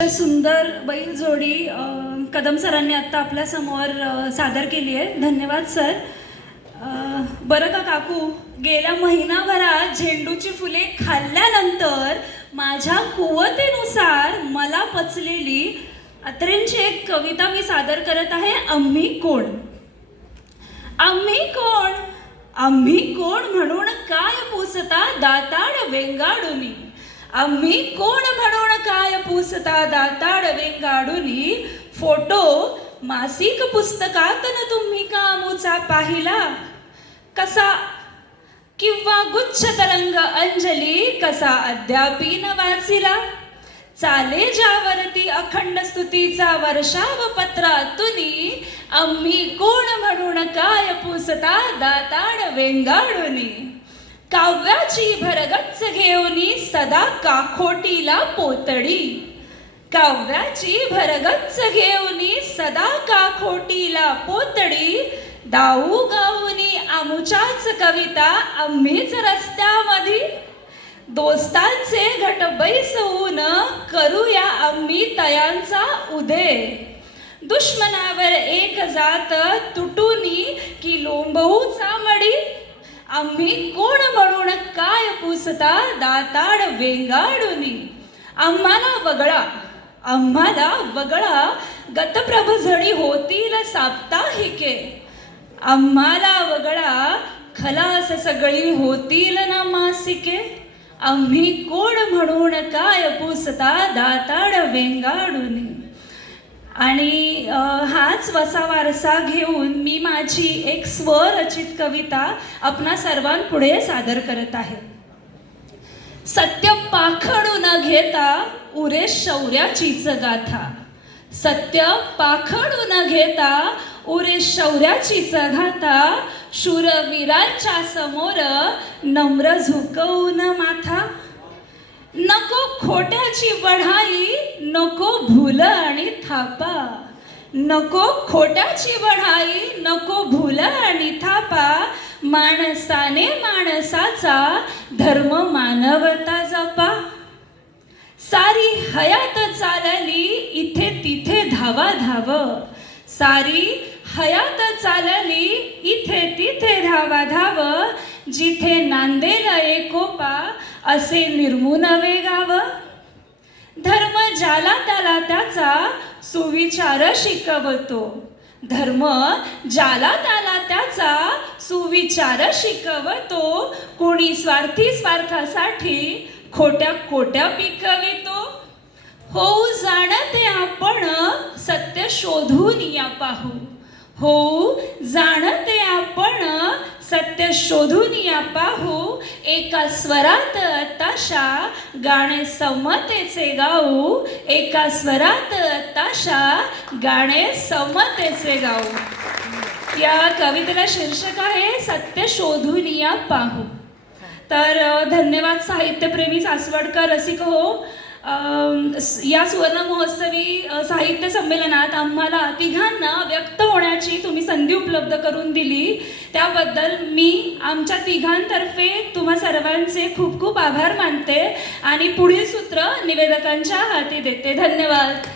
सुंदर बैल जोडी कदम सरांनी आत्ता आपल्यासमोर सादर केली आहे. धन्यवाद सर. बरं का काकू? गेल्या महिनाभरात झेंडूची फुले खाल्ल्यानंतर माझ्या कुवतेनुसार मला पचलेली अत्रेंची एक कविता मी सादर करत आहे. आम्ही कोण? आम्ही कोण? आम्ही कोण म्हणून काय पुसता दाताड वेंगाडुनी? आम्ही कोण म्हणून काय पुसता दाताड वेंगाडुनी फोटो मासिक पुस्तकात न तुम्ही कामूचा पाहिला. कसा? किंवा गुच्छ तरंग अंजली कसा अद्यापी न वाचिला? चाले ज्यावरती अखंड स्तुतीचा वर्षाव पत्रातुनी आम्ही कोण म्हणून काय पुसता दाताड वेंगाडुनी काव्याची भरगच्च घेऊनी सदा काखोटीला पोतडी. काव्याची भरगच्च घेऊनी सदा काखोटीला पोतडी. दाऊ गाऊनी आमुच्याच कविता आम्हीच रस्त्यामध्ये दोस्तांचे घट होऊन करूया आम्ही तयांचा उदे. दुश्मनावर एक जात तुटूनी की लोंबवू चामडी. आम्ही कोण म्हणून काय पुसता दाताड वेंगाडुनी? आम्हाला वगळा आम्हाला वगळा गतप्रभझणी होतील साप्ताहिके. आम्हाला वगळा खलास सगळी होतील ना मासिके. आम्ही कोण म्हणून काय पुसता दाताड वेंगाडुनी? आणि हाच वसा वारसा घेऊन मी माझी एक स्वरचित कविता आपणा सर्वांपुढे सादर करत आहे. सत्य पाखडू न घेता उरे शौर्याचीच गाथा. सत्य पाखडू न घेता उरे शौर्याचीच गाथा. शूरवीरांच्या समोर नम्र झुकवून माथा. नको खोट्याची बढाई नको भूल आणि थापा. नको खोट्याची बढाई नको भूल आणि थापा. माणसाने माणसाचा धर्म मानवता जपा. सारी हयात चालली इथे तिथे धावा धाव. सारी हयात चालली इथे तिथे धावा धाव. जिथे नांदेल एकोपा असे निर्मून गावं. ज्याला त्याला त्याचा सुविचार शिकवतो. धर्म ज्याला त्याला त्याचा सुविचार शिकवतो कोणी स्वार्थी स्वार्थासाठी खोट्या खोट्या पिकवितो होऊ जाणते आपण सत्य शोधून या पाहू. हो जाणते आपण सत्य शोधून या पाहू एका स्वरात ताशा गाणे समतेचे गाऊ एका स्वरात ताशा गाणे समतेचे गाऊ. या कवितेला शीर्षक आहे सत्य शोधून या पाहू. तर धन्यवाद साहित्यप्रेमी सासवडकर रसिक हो. या सुवर्ण महोत्सवी साहित्य संमेलनात आम्हाला तिघांना व्यक्त होण्याची तुम्ही संधी उपलब्ध करून दिली. त्याबद्दल मी आमच्या तिघांतर्फे तुम्हा सर्वांचे खूप खूप आभार मानते आणि पुढील सूत्र निवेदकांच्या हाती देते. धन्यवाद.